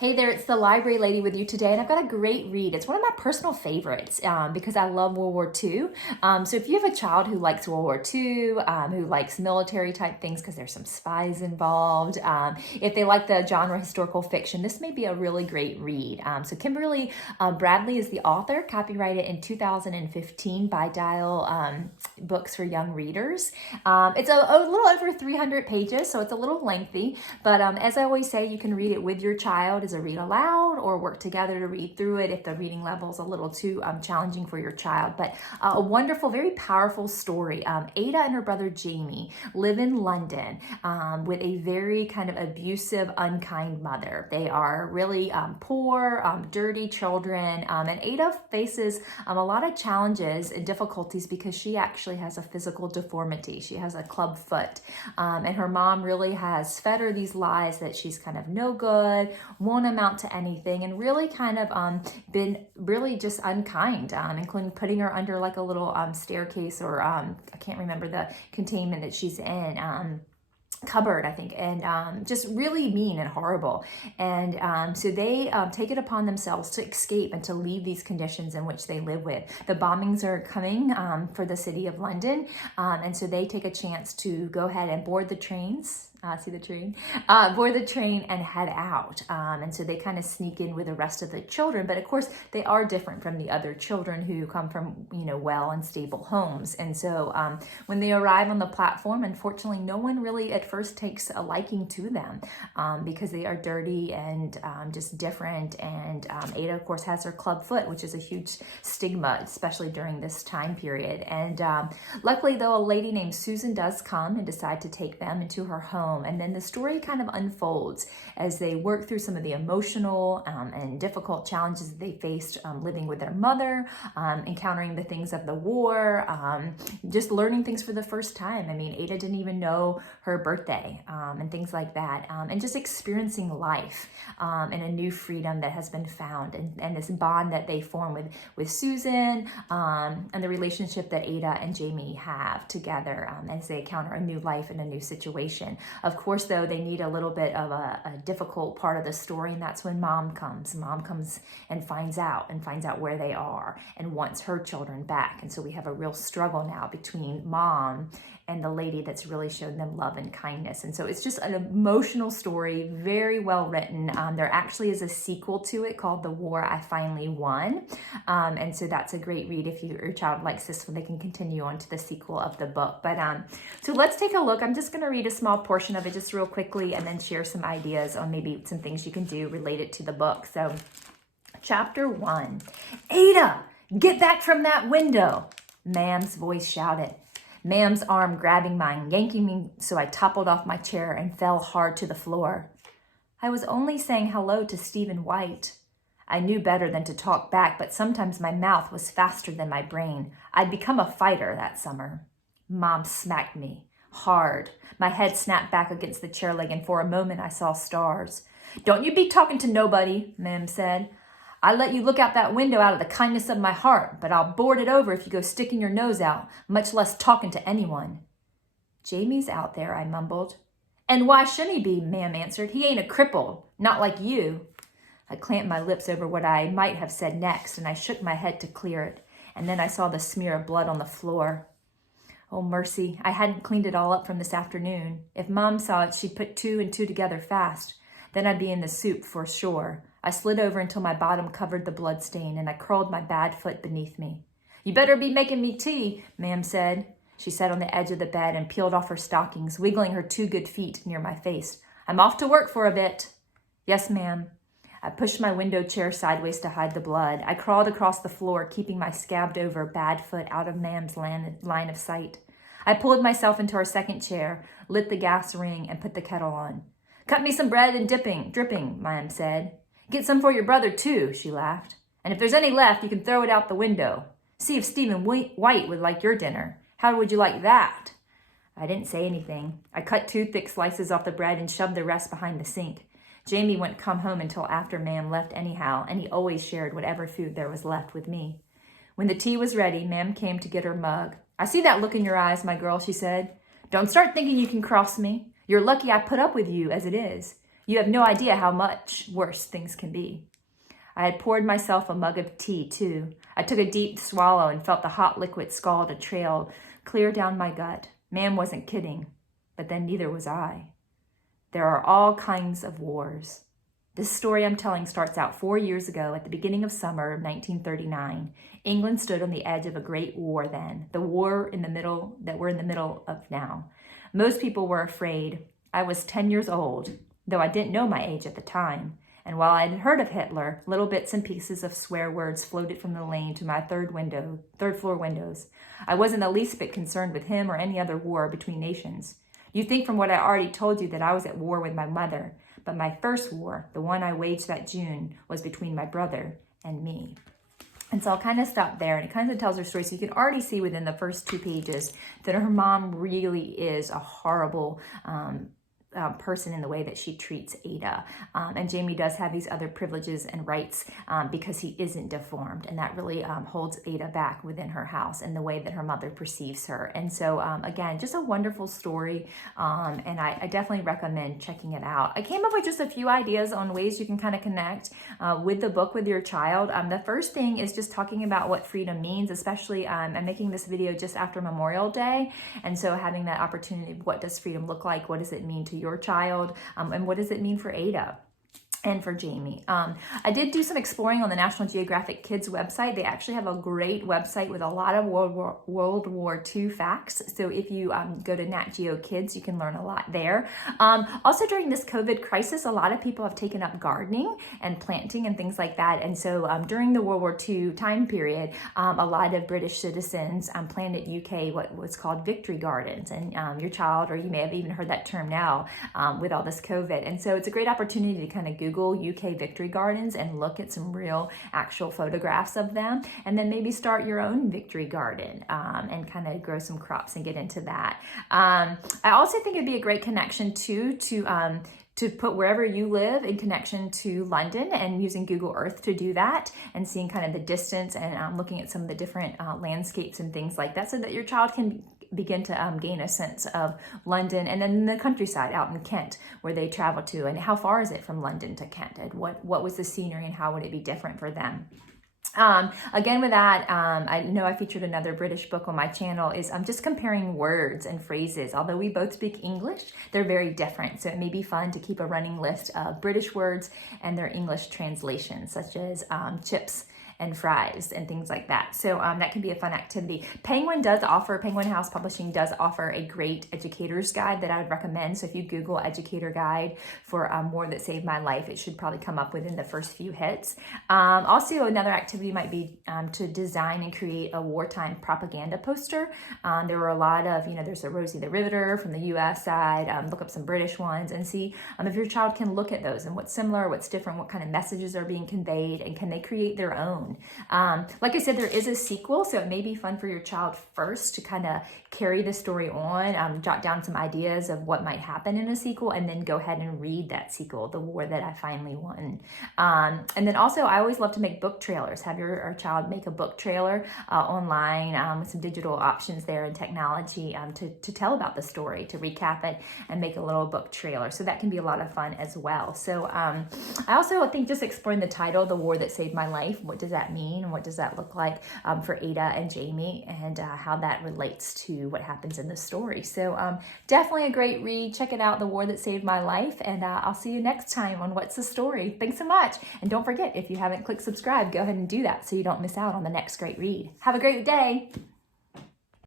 Hey there, it's the library lady with you today, and I've got a great read. It's one of my personal favorites because I love World War II. So if you have a child who likes World War II, who likes military type things because there's some spies involved, if they like the genre historical fiction, this may be a really great read. So Kimberly Bradley is the author, copyrighted in 2015 by Dial Books for Young Readers. It's a little over 300 pages, so it's a little lengthy, but as I always say, you can read it with your child as a read aloud or work together to read through it if the reading level is a little too challenging for your child. But a wonderful, very powerful story. Ada and her brother Jamie live in London with a very kind of abusive, unkind mother. They are really poor, dirty children, and Ada faces a lot of challenges and difficulties because she actually has a physical deformity. She has a club foot, and her mom really has fed her these lies that she's kind of no good, won't amount to anything, and really kind of been really just unkind, including putting her under like a little staircase or I can't remember the containment that she's in. Cupboard, I think, and just really mean and horrible. And so they take it upon themselves to escape and to leave these conditions in which they live with. The bombings are coming for the city of London, and so they take a chance to go ahead and board the trains. See the train? Board the train and head out. And so they kind of sneak in with the rest of the children. But of course, they are different from the other children who come from, well and stable homes. And so when they arrive on the platform, unfortunately, no one really at first takes a liking to them because they are dirty and just different. And Ada, of course, has her club foot, which is a huge stigma, especially during this time period. And luckily, though, a lady named Susan does come and decide to take them into her home. And then the story kind of unfolds as they work through some of the emotional and difficult challenges that they faced living with their mother, encountering the things of the war, just learning things for the first time. I mean, Ada didn't even know her birthday and things like that, and just experiencing life and a new freedom that has been found, and this bond that they form with Susan and the relationship that Ada and Jamie have together as they encounter a new life and a new situation. Of course, though, they need a little bit of a difficult part of the story, and that's when Mom comes. Mom comes and finds out where they are and wants her children back. And so we have a real struggle now between Mom and the lady that's really shown them love and kindness. And so it's just an emotional story, very well written. There actually is a sequel to it called The War I Finally Won. And so that's a great read if your child likes this one. They can continue on to the sequel of the book. But so let's take a look. I'm just going to read a small portion of it just real quickly and then share some ideas on maybe some things you can do related to the book. So chapter 1, Ada, get back from that window, Ma'am's voice shouted. Ma'am's arm grabbing mine, yanking me so I toppled off my chair and fell hard to the floor. I was only saying hello to Stephen White. I knew better than to talk back, but sometimes my mouth was faster than my brain. I'd become a fighter that summer. Mom smacked me, hard. My head snapped back against the chair leg, and for a moment I saw stars. Don't you be talking to nobody, Ma'am said. I let you look out that window out of the kindness of my heart, but I'll board it over if you go sticking your nose out, much less talking to anyone. Jamie's out there, I mumbled. And why shouldn't he be, Ma'am answered. He ain't a cripple, not like you. I clamped my lips over what I might have said next, and I shook my head to clear it, and then I saw the smear of blood on the floor. Oh, mercy, I hadn't cleaned it all up from this afternoon. If Mom saw it, she'd put 2 and 2 together fast. Then I'd be in the soup for sure. I slid over until my bottom covered the blood stain, and I curled my bad foot beneath me. You better be making me tea, Ma'am said. She sat on the edge of the bed and peeled off her stockings, wiggling her 2 good feet near my face. I'm off to work for a bit. Yes, ma'am. I pushed my window chair sideways to hide the blood. I crawled across the floor, keeping my scabbed over bad foot out of Ma'am's line of sight. I pulled myself into our second chair, lit the gas ring, and put the kettle on. Cut me some bread and dripping, Ma'am said. Get some for your brother, too, she laughed. And if there's any left, you can throw it out the window. See if Stephen White would like your dinner. How would you like that? I didn't say anything. I cut 2 thick slices off the bread and shoved the rest behind the sink. Jamie wouldn't come home until after Ma'am left anyhow, and he always shared whatever food there was left with me. When the tea was ready, Ma'am came to get her mug. I see that look in your eyes, my girl, she said. Don't start thinking you can cross me. You're lucky I put up with you as it is. You have no idea how much worse things can be. I had poured myself a mug of tea, too. I took a deep swallow and felt the hot liquid scald a trail clear down my gut. Ma'am wasn't kidding, but then neither was I. There are all kinds of wars. This story I'm telling starts out 4 years ago at the beginning of summer of 1939. England stood on the edge of a great war then, the war in the middle that we're in the middle of now. Most people were afraid. I was 10 years old, though I didn't know my age at the time. And while I had heard of Hitler, little bits and pieces of swear words floated from the lane to my third floor windows. I wasn't the least bit concerned with him or any other war between nations. You think from what I already told you that I was at war with my mother, but my first war, the one I waged that June, was between my brother and me. And so I'll kind of stop there, and it kind of tells her story. So you can already see within the first 2 pages that her mom really is a horrible person in the way that she treats Ada. And Jamie does have these other privileges and rights because he isn't deformed. And that really holds Ada back within her house and the way that her mother perceives her. And so, again, just a wonderful story. And I definitely recommend checking it out. I came up with just a few ideas on ways you can kind of connect with the book with your child. The first thing is just talking about what freedom means, especially I'm making this video just after Memorial Day. And so having that opportunity, what does freedom look like? What does it mean to your child, and what does it mean for Ada and for Jamie? I did do some exploring on the National Geographic Kids website. They actually have a great website with a lot of World War II facts. So if you go to Nat Geo Kids, you can learn a lot there. Also during this COVID crisis, a lot of people have taken up gardening and planting and things like that. And so during the World War II time period, a lot of British citizens planted UK what was called victory gardens. And your child, or you may have even heard that term now with all this COVID. And so it's a great opportunity to kind of Google UK victory gardens and look at some real actual photographs of them, and then maybe start your own victory garden and kind of grow some crops and get into that. I also think it'd be a great connection too to put wherever you live in connection to London, and using Google Earth to do that, and seeing kind of the distance and looking at some of the different landscapes and things like that, so that your child can begin to gain a sense of London, and then the countryside out in Kent where they travel to, and how far is it from London to Kent, and what was the scenery and how would it be different for them. Again, with that, I know I featured another British book on my channel, is just comparing words and phrases. Although we both speak English, they're very different. So it may be fun to keep a running list of British words and their English translations, such as chips and fries and things like that. So that can be a fun activity. Penguin House Publishing does offer a great educator's guide that I would recommend. So if you Google educator guide for War That Saved My Life, it should probably come up within the first few hits. Also, another activity might be to design and create a wartime propaganda poster. There were a lot of, there's a Rosie the Riveter from the US side. Look up some British ones and see if your child can look at those and what's similar, what's different, what kind of messages are being conveyed, and can they create their own. Like I said, there is a sequel, so it may be fun for your child first to kind of carry the story on, jot down some ideas of what might happen in a sequel, and then go ahead and read that sequel, The War That I Finally Won. And then also, I always love to make book trailers. Have your child make a book trailer online with some digital options there and technology to tell about the story, to recap it and make a little book trailer. So that can be a lot of fun as well. So I also think just exploring the title, The War That Saved My Life, what does that mean? What does that look like for Ada and Jamie, and how that relates to what happens in the story. So definitely a great read. Check it out, The War That Saved My Life, and I'll see you next time on What's the Story. Thanks so much. And don't forget, if you haven't clicked subscribe, go ahead and do that so you don't miss out on the next great read. Have a great day.